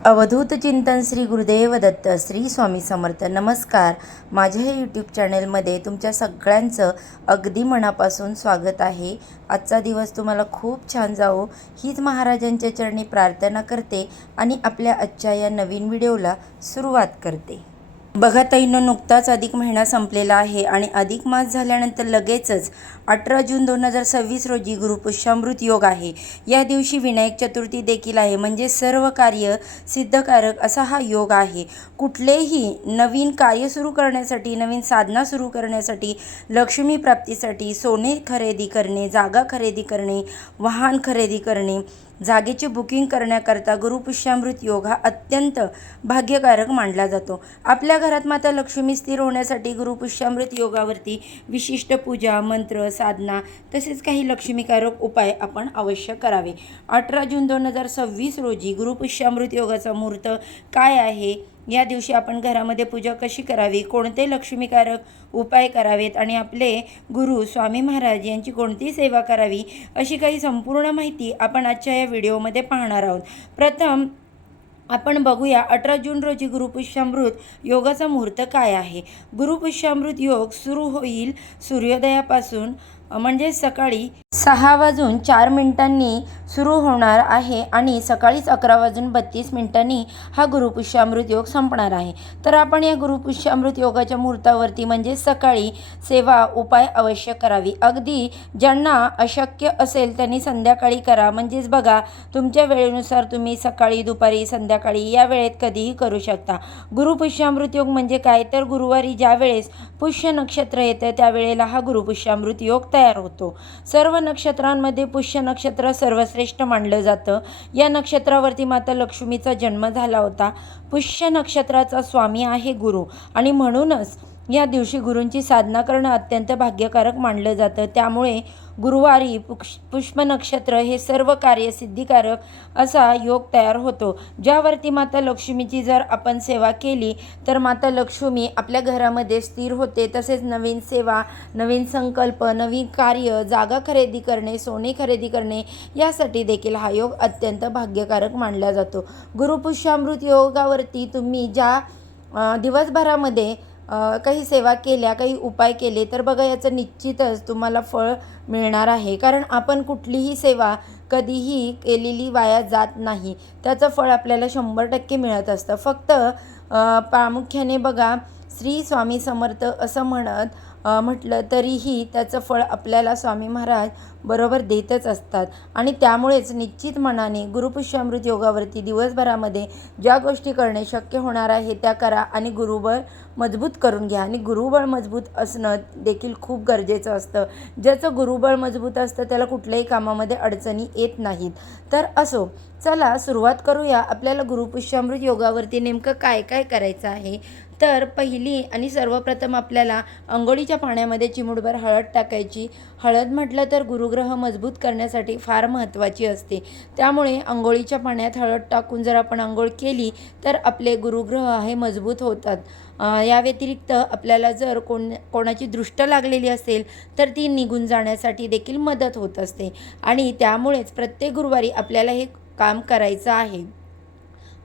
अवधूत चिंतन श्री गुरुदेव दत्त श्री स्वामी समर्थ. नमस्कार. माझ्या हे यूट्यूब चॅनलमध्ये तुमच्या सगळ्यांचं अगदी मनापासून स्वागत आहे. आजचा दिवस तुम्हाला खूप छान जावो हीच महाराजांच्या चरणी प्रार्थना करते आणि आपल्या आजच्या या नवीन व्हिडिओला सुरुवात करते. बघा ताईंनो, नुकताच अधिक महिना संपलेला आहे आणि अधिक मास झाल्यानंतर लगेचच 18 जून 2026 रोजी गुरुपुष्यामृत योग आहे. या दिवशी विनायक चतुर्थी देखील आहे. म्हणजे सर्व कार्य सिद्धकारक असा हा योग आहे. कुठलेही नवीन कार्य सुरू करण्यासाठी, नवीन साधना सुरू करण्यासाठी, लक्ष्मी प्राप्तीसाठी सोने खरेदी करणे, जागा खरेदी करणे, वाहन खरेदी करणे, जागेचे बुकिंग करण्याकरता गुरुपुष्यामृत योग हा अत्यंत भाग्यकारक मानला जातो. आपल्या घरात माता लक्ष्मी स्थिर होण्यासाठी गुरुपुष्यामृत योगावरती विशिष्ट पूजा, मंत्र, साधना तसेच काही लक्ष्मीकारक उपाय आपण अवश्य करावे. 18 जून 2026 रोजी गुरुपुष्यामृत योगाचा मुहूर्त काय आहे, या दिवशी आपण घरामध्ये पूजा कशी करावी, कोणते लक्ष्मीकारक उपाय करावेत आणि आपले गुरु स्वामी महाराज यांची कोणती सेवा करावी, अशी काही संपूर्ण माहिती आपण आजच्या या व्हिडिओमध्ये पाहणार आहोत. प्रथम आपण बघूया 18 जून रोजी गुरुपुष्यामृत योगाचा मुहूर्त काय आहे. गुरुपुष्यामृत योग सुरू होईल सूर्योदयापासून, म्हणजे सकाळी 6:04 सुरू होणार आहे आणि सकाळीच 11:32 हा गुरुपुष्यामृत योग संपणार आहे. तर आपण या गुरुपुष्यामृत योगाच्या मुहूर्तावरती म्हणजे सकाळी सेवा उपाय अवश्य करावी. अगदी ज्यांना अशक्य असेल त्यांनी संध्याकाळी करा. म्हणजेच बघा, तुमच्या वेळेनुसार तुम्ही सकाळी, दुपारी, संध्याकाळी या वेळेत कधीही करू शकता. गुरुपुष्यामृत योग म्हणजे काय, तर गुरुवारी ज्या वेळेस पुष्य नक्षत्र येतं त्यावेळेला हा गुरुपुष्यामृत योग तयार होतो. सर्व नक्षत्रांमध्ये पुष्य नक्षत्र सर्वश्रेष्ठ मानलं जातं. या नक्षत्रावरती माता लक्ष्मीचा जन्म झाला होता. पुष्य नक्षत्राचा स्वामी आहे गुरु आणि म्हणूनच या दिवशी गुरूंची साधना करणं अत्यंत भाग्यकारक मानलं जातं. त्यामुळे गुरुवारी पुष्प नक्षत्र हे सर्व कार्यसिद्धिकारक असा योग तयार होतो. ज्यावरती माता लक्ष्मीची जर आपण सेवा केली तर माता लक्ष्मी आपल्या घरामध्ये स्थिर होते. तसेच नवीन सेवा, नवीन संकल्प, नवीन कार्य, जागा खरेदी करणे, सोने खरेदी करणे यासाठी देखील हा योग अत्यंत भाग्यकारक मानला जातो. गुरुपुष्यामृत योगावरती तुम्ही ज्या दिवसभरामध्ये काही सेवा केल्या, काही उपाय केले तर बघा, याचं निश्चितच तुम्हाला फळ मिळणार आहे. कारण आपण कुठलीही सेवा कधीही केलेली वाया जात नाही. त्याचं फळ आपल्याला 100% मिळत असतं. फक्त प्रामुख्याने बघा, श्री स्वामी समर्थ असं म्हटलं तरीही त्याचं फळ आपल्याला स्वामी महाराज बरोबर देतच असतात. आणि त्यामुळेच निश्चित मनाने गुरुपुष्यामृत योगावरती दिवसभरामध्ये ज्या गोष्टी करणे शक्य होणार आहे त्या करा आणि गुरुबळ मजबूत करून घ्या. आणि गुरुबळ मजबूत असणं देखील खूप गरजेचं असतं. ज्याचं गुरुबळ मजबूत असतं त्याला कुठल्याही कामामध्ये अडचणी येत नाहीत. तर असो, चला सुरुवात करूया. आपल्याला गुरुपुष्यामृत योगावरती नेमकं काय काय करायचं आहे. तर पहिली आणि सर्वप्रथम आपल्याला अंघोळीच्या पाण्यामध्ये चिमूटभर हळद टाकायची. हळद म्हटलं तर गुरुग्रह मजबूत करण्यासाठी फार महत्त्वाची असते. त्यामुळे अंघोळीच्या पाण्यात हळद टाकून जर आपण अंघोळ केली तर आपले गुरुग्रह हे मजबूत होतात. या व्यतिरिक्त आपल्याला जर कोणाची दृष्ट लागलेली असेल तर ती निघून जाण्यासाठी देखील मदत होत असते. आणि त्यामुळेच प्रत्येक गुरुवारी आपल्याला हे काम करायचं आहे.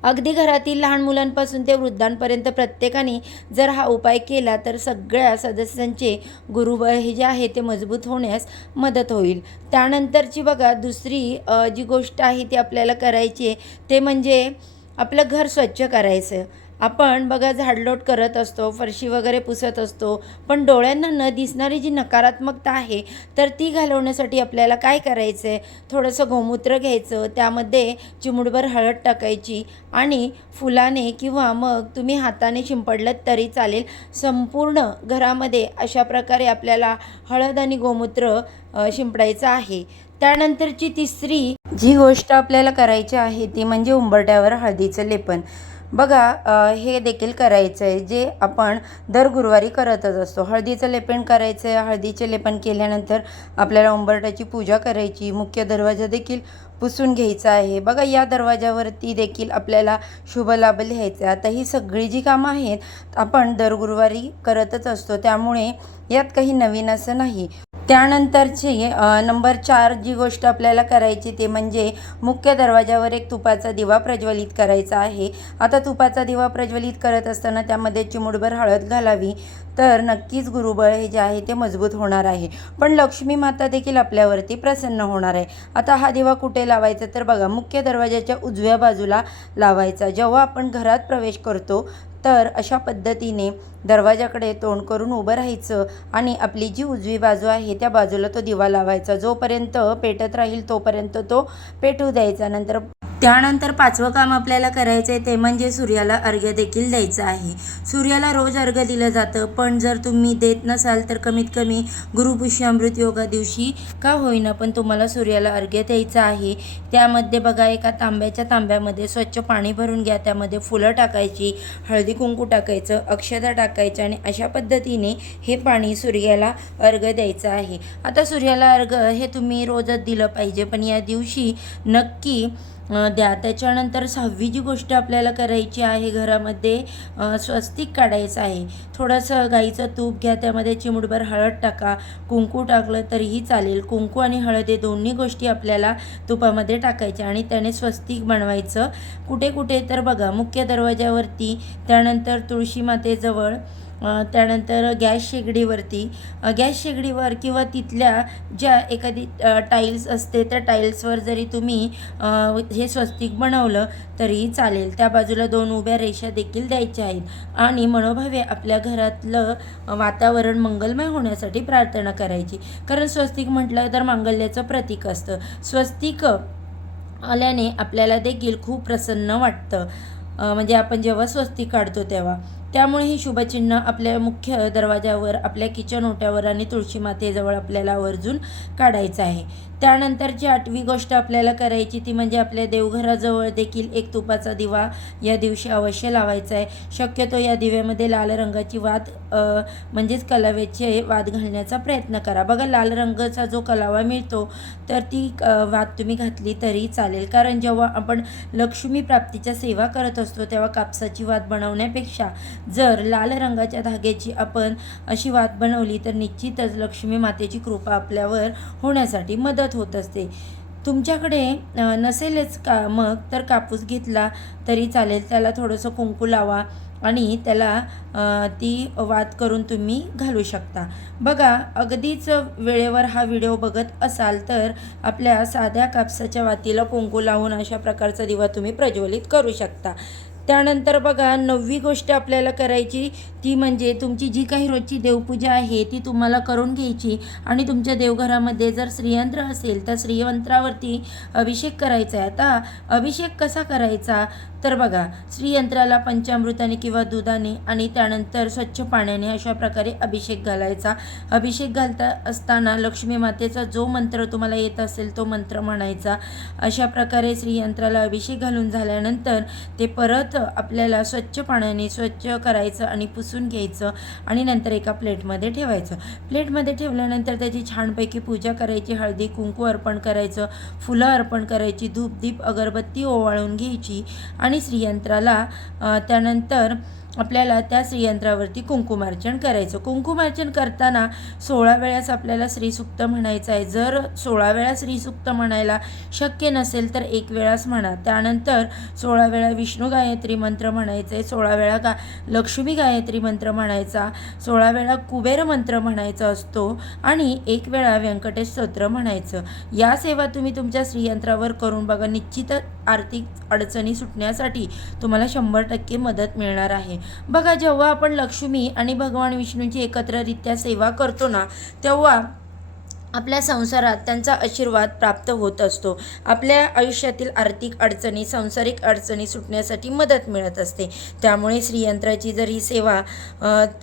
अगदी घरातील लहान मुलांपासून ते वृद्धांपर्यंत प्रत्येकाने जर हा उपाय केला तर सगळ्या सदस्यांचे गुरुबळ हे जे आहे ते मजबूत होण्यास मदत होईल. त्यानंतरची बघा दुसरी जी गोष्ट आहे ती आपल्याला करायची आहे ते म्हणजे आपलं घर स्वच्छ करायचं. आपण बघा झाडलोट करत असतो, फरशी वगैरे पुसत असतो, पण डोळ्यांना न दिसणारी जी नकारात्मकता आहे तर ती घालवण्यासाठी आपल्याला काय करायचं आहे, थोडंसं गोमूत्र घ्यायचं, त्यामध्ये चिमूटभर हळद टाकायची आणि फुलाने किंवा मग तुम्ही हाताने शिंपडलं तरी चालेल. संपूर्ण घरामध्ये अशा प्रकारे आपल्याला हळद आणि गोमूत्र शिंपडायचं आहे. त्यानंतरची तिसरी जी गोष्ट आपल्याला करायची आहे ती म्हणजे उंबरठ्यावर हळदीचं लेपन. बघा, हे देखील करायचं आहे, जे आपण दर गुरुवारी करतच असतो. हळदीचं लेपन करायचं आहे. हळदीचे लेपन केल्यानंतर आपल्याला उंबरठ्याची पूजा करायची. मुख्य दरवाजा देखील पुसून घ्यायचा आहे. बघा, या दरवाजावरती देखील आपल्याला शुभ लाभ लिहायचा. आता ही सगळी जी कामं आहेत आपण दर गुरुवारी करतच असतो, त्यामुळे यात काही नवीन असं नाही. त्यानंतरची नंबर 4 जी गोष्ट आपल्याला करायची ते म्हणजे मुख्य दरवाजावर एक तुपाचा दिवा प्रज्वलित करायचा आहे. आता तुपाचा दिवा प्रज्वलित करत असताना त्यामध्ये चिमूटभर हळद घालावी, तर नक्कीच गुरुबळ हे जे आहे ते मजबूत होणार आहे. पण लक्ष्मी माता देखील आपल्यावरती प्रसन्न होणार आहे. आता हा दिवा कुठे लावायचा तर बघा, मुख्य दरवाजाच्या उजव्या बाजूला लावायचा. जेव्हा आपण घरात प्रवेश करतो तर अशा पद्धतीने दरवाजाकडे तोंड करून उभं राहायचं आणि आपली जी उजवी बाजू आहे त्या बाजूला तो दिवा लावायचा. जोपर्यंत पेटत राहील तोपर्यंत तो पेटू द्यायचा. त्यानंतर 5वं काम आपल्याला करायचं आहे ते म्हणजे सूर्याला अर्घ्य देखील द्यायचं आहे. सूर्याला रोज अर्घ्य दिलं जातं, पण जर तुम्ही देत नसाल तर कमीत कमी गुरुपुष्य अमृत योगा दिवशी का होईना पण तुम्हाला सूर्याला अर्घ्य द्यायचं आहे. त्यामध्ये बघा, एका तांब्याच्या तांब्यामध्ये स्वच्छ पाणी भरून घ्या. त्यामध्ये फुलं टाकायची, हळदी कुंकू टाकायचं, अक्षता टाकायच्या आणि अशा पद्धतीने हे पाणी सूर्याला अर्घ्य द्यायचं आहे. आता सूर्याला अर्घ्य हे तुम्ही रोजच दिलं पाहिजे, पण या दिवशी नक्की द्या. त्याच्यानंतर 6वी जी गोष्ट आपल्याला करायची आहे, घरामध्ये स्वस्तिक काढायचं आहे. थोडंसं गाईचं तूप घ्या, त्यामध्ये चिमूटभर हळद टाका, कुंकू टाकलं तरीही चालेल. कुंकू आणि हळद हे दोन्ही गोष्टी आपल्याला तुपामध्ये टाकायच्या आणि त्याने स्वस्तिक बनवायचं. कुठे कुठे तर बघा, मुख्य दरवाजावरती, त्यानंतर तुळशी मातेजवळ, त्यानंतर गॅस शेगडीवर किंवा तिथल्या ज्या एखादी टाईल्स असते त्या टाईल्सवर जरी तुम्ही हे स्वस्तिक बनवलं तरीही चालेल. त्या बाजूला 2 उभ्या रेषा देखील द्यायच्या आहेत आणि मनोभावे आपल्या घरातलं वातावरण मंगलमय होण्यासाठी प्रार्थना करायची. कारण स्वस्तिक म्हटलं तर मांगल्याचं प्रतीक असतं. स्वस्तिक आल्याने आपल्याला देखील खूप प्रसन्न वाटतं, म्हणजे आपण जेव्हा स्वस्तिक काढतो तेव्हा. त्यामुळे ही शुभचिन्ह आपल्या मुख्य दरवाजावर, आपल्या किचन ओट्यावर आणि तुळशी मातेजवळ आपल्याला आवर्जून काढायचं आहे. त्यानंतरची 8वी गोष्ट आपल्याला करायची ती म्हणजे आपल्या देवघराजवळ देखील एक तुपाचा दिवा या दिवशी अवश्य लावायचा आहे. शक्यतो या दिव्यामध्ये लाल रंगाची वात म्हणजेच कलाव्याचे वात घालण्याचा प्रयत्न करा. बघा, लाल रंगाचा जो कलावा मिळतो तर ती वात तुम्ही घातली तरी चालेल. कारण जेव्हा आपण लक्ष्मी प्राप्तीच्या सेवा करत असतो तेव्हा कापसाची वात बनवण्यापेक्षा जर लाल रंगाच्या धाग्याची आपण अशी वात बनवली तर निश्चितच लक्ष्मी मातेची कृपा आपल्यावर होण्यासाठी मदत होत असते. तुमच्याकडे नसेलच का मग तर कापूस घेतला तरी चालेल, त्याला थोडंसं कुंकू लावा आणि त्याला ती वात करून तुम्ही घालू शकता. बघा, अगदीच वेळेवर हा व्हिडिओ बघत असाल तर आपल्या साध्या कापसाच्या वातीला कुंकू लावून अशा प्रकारचा दिवा तुम्ही प्रज्वलित करू शकता. त्यानंतर बघा, 9वी गोष्ट आपल्याला करायची ती म्हणजे तुमची जी काही रोजची देवपूजा आहे ती तुम्हाला करून घ्यायची आणि तुमच्या देवघरामध्ये जर श्रीयंत्र असेल तर श्रीयंत्रावरती अभिषेक करायचा आहे. आता अभिषेक कसा करायचा तर बघा, श्रीयंत्राला पंचामृताने किंवा दुधाने आणि त्यानंतर स्वच्छ पाण्याने अशा प्रकारे अभिषेक घालायचा. अभिषेक घालता असताना लक्ष्मी मातेचा जो मंत्र तुम्हाला येत असेल तो मंत्र म्हणायचा. अशा प्रकारे श्रीयंत्राला अभिषेक घालून झाल्यानंतर ते परत आपल्याला स्वच्छ पाण्याने स्वच्छ करायचं आणि पुसून घ्यायचं आणि नंतर एका प्लेटमध्ये ठेवायचं. प्लेटमध्ये ठेवल्यानंतर त्याची छानपैकी पूजा करायची, हळदी कुंकू अर्पण करायचं, फुलं अर्पण करायची, धूप दीप अगरबत्ती ओवाळून घ्यायची आणि श्रीयंत्राला त्यानंतर आपल्याला त्या श्रीयंत्रावरती कुंकुमार्चन करायचं. कुंकुमार्चन करताना 16 वेळास आपल्याला श्रीसूक्त म्हणायचं आहे. जर 16 वेळा श्रीसूक्त म्हणायला शक्य नसेल तर 1 वेळास म्हणा. त्यानंतर 16 वेळा विष्णू गायत्री मंत्र म्हणायचं आहे, 16 वेळा लक्ष्मी गायत्री मंत्र म्हणायचा, 16 वेळा कुबेर मंत्र म्हणायचा असतो आणि 1 वेळा व्यंकटेश स्तोत्र म्हणायचं. या सेवा तुम्ही तुमच्या श्रीयंत्रावर करून बघा, निश्चितच आर्थिक अडचणी सुटण्यासाठी तुम्हाला 100% मदत मिळणार आहे. बघा, जेव्हा आपण लक्ष्मी आणि भगवान विष्णूंची एकत्ररित्या सेवा करतो ना तेव्हा आपल्या संसारात त्यांचा आशीर्वाद प्राप्त होत असतो. आपल्या आयुष्यातील आर्थिक अडचणी, सांसारिक अडचणी सुटण्यासाठी मदत मिळत असते. त्यामुळे श्रीयंत्राची जर ही सेवा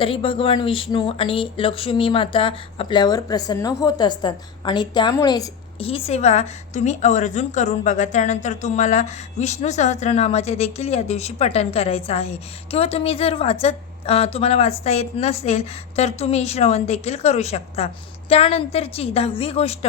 तरी भगवान विष्णू आणि लक्ष्मी माता आपल्यावर प्रसन्न होत असतात आणि त्यामुळे ही सेवा तुम्ही आवर्जून करून बघा. त्यानंतर तुम्हाला विष्णू सहस्त्रनामाचे देखील या दिवशी पठण करायचं आहे किंवा तुम्ही जर वाचत तुम्हाला वाचता येत नसेल तर तुम्ही श्रवण देखील करू शकता. त्यानंतरची 10वी गोष्ट,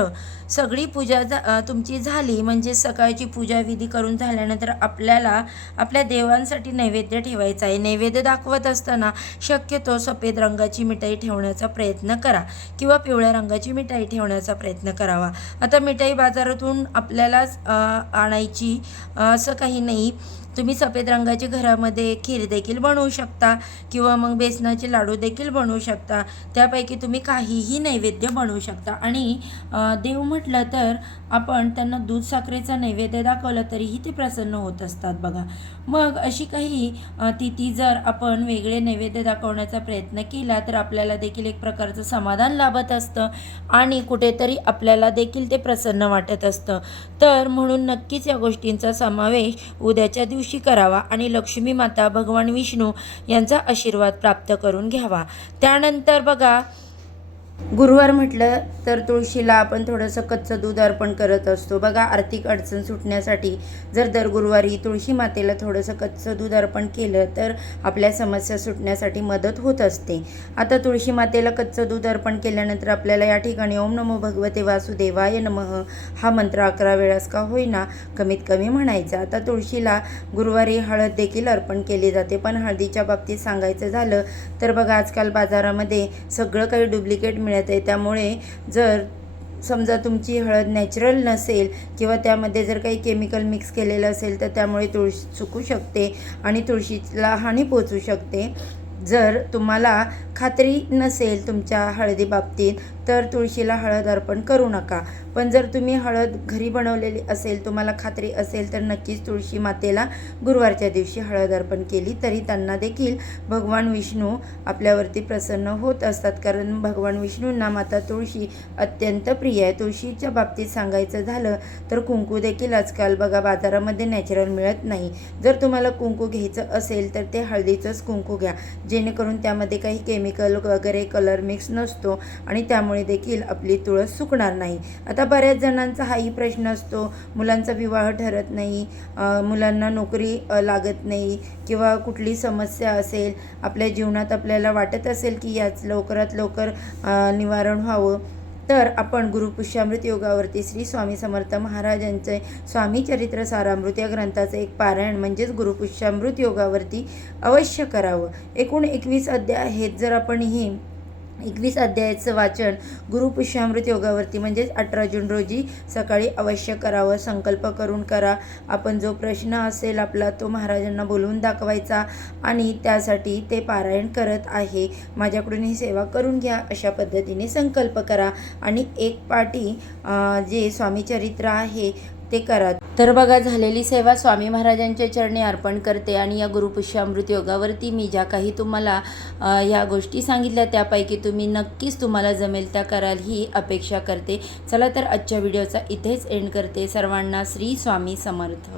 सगळी पूजा तुमची झाली म्हणजे सकाळची पूजा विधी करून झाल्यानंतर आपल्याला आपल्या देवांसाठी नैवेद्य ठेवायचा आहे. नैवेद्य दाखवत असताना शक्यतो सफेद रंगाची मिठाई ठेवण्याचा प्रयत्न करा किंवा पिवळ्या रंगाची मिठाई ठेवण्याचा प्रयत्न करावा. आता मिठाई बाजारातून आपल्यालाच आणायची असं काही नाही. तुम्ही सफेद रंगाची घरामध्ये खीर देखील बनवू शकता किंवा मग बेसनाचे लाडू देखील बनवू शकता. त्यापैकी तुम्ही काहीही नैवेद्य बनवू शकता. आणि देव म्हटलं तर आपण त्यांना दूध साखरेचा नैवेद्य दाखवला तरीही ते प्रसन्न होत असतात बघा. मग अशी काही तिथी जर आपण वेगळे नैवेद्य दाखवण्याचा प्रयत्न केला तर आपल्याला देखील एक प्रकारचं समाधान लाभत असतं आणि कुठेतरी आपल्याला देखील ते प्रसन्न वाटत असतं. तर म्हणून नक्कीच या गोष्टींचा समावेश उद्याच्या दिवशी करावा आणि लक्ष्मी माता, भगवान विष्णू यांचा आशीर्वाद प्राप्त करून घ्यावा. त्यानंतर बघा, गुरुवार म्हटलं तर तुळशीला आपण थोडंसं कच्चं दूध अर्पण करत असतो बघा. आर्थिक अडचण सुटण्यासाठी जर दर गुरुवारी तुळशी मातेला थोडंसं कच्चं दूध अर्पण केलं तर आपल्या समस्या सुटण्यासाठी मदत होत असते. आता तुळशी मातेला कच्चं दूध अर्पण केल्यानंतर आपल्याला या ठिकाणी ओम नमो भगवते वासुदेवाय नमः हा मंत्र 11 वेळास का होईना कमीत कमी म्हणायचा. आता तुळशीला गुरुवारी हळद देखील अर्पण केली जाते. पण हळदीच्या बाबतीत सांगायचं झालं तर बघा, आजकाल बाजारामध्ये सगळं काही डुप्लिकेट मिळत आहे. त्यामुळे जर समजा तुमची हळद नॅचरल नसेल किंवा त्यामध्ये जर काही केमिकल मिक्स केलेलं असेल तर त्यामुळे तुळशी चुकू शकते आणि तुळशीला हानी पोचू शकते. जर तुम्हाला खात्री नसेल तुमच्या हळदी बाबतीत तर तुळशीला हळद अर्पण करू नका. पण जर तुम्ही हळद घरी बनवलेली असेल, तुम्हाला खात्री असेल तर नक्कीच तुळशी मातेला गुरुवारच्या दिवशी हळद अर्पण केली तरी त्यांना देखील भगवान विष्णू आपल्यावरती प्रसन्न होत असतात. कारण भगवान विष्णूंना माता तुळशी अत्यंत प्रिय आहे. तुळशीच्या बाबतीत सांगायचं झालं तर कुंकू देखील आजकाल बघा बाजारामध्ये नॅचरल मिळत नाही. जर तुम्हाला कुंकू घ्यायचं असेल तर ते हळदीचंच कुंकू घ्या, जेणेकरून त्यामध्ये काही केमिकल वगैरे कलर मिक्स नसतो आणि त्यामुळे देखील आपली तुळस सुकणार नाही. आता बऱ्याच जणांचा हाही प्रश्न असतो, मुलांचा विवाह ठरत नाही, मुलांना नोकरी लागत नाही किंवा कुठली समस्या असेल आपल्या जीवनात, आपल्याला वाटत असेल की याच लवकरात लवकर निवारण व्हावं, तर आपण गुरुपुष्यामृत योगावरती श्री स्वामी समर्थ महाराजांचे स्वामी चरित्र सारामृत या ग्रंथाचं एक पारायण म्हणजेच गुरुपुष्यामृत योगावरती अवश्य करावं. एकूण 21 अध्याय आहेत. जर आपण ही 21 अध्यायाचं वाचन गुरुपुष्यामृत योगावरती म्हणजेच 18 जून रोजी सकाळी अवश्य करावं. संकल्प करून करा. आपण जो प्रश्न असेल आपला तो महाराजांना बोलवून दाखवायचा आणि त्यासाठी ते पारायण करत आहे, माझ्याकडून ही सेवा करून घ्या अशा पद्धतीने संकल्प करा आणि एक पाठी जे स्वामीचरित्र आहे ते करा. तर बघा, झालेली सेवा स्वामी महाराजांच्या चरणी अर्पण करते आणि या गुरुपुष्यामृत योगावरती मी ज्या काही तुम्हाला या गोष्टी सांगितल्या त्यापैकी तुम्ही नक्कीच तुम्हाला जमेल त्या कराल ही अपेक्षा करते. चला तर आजच्या व्हिडिओचा इथेच एंड करते. सर्वांना श्री स्वामी समर्थ.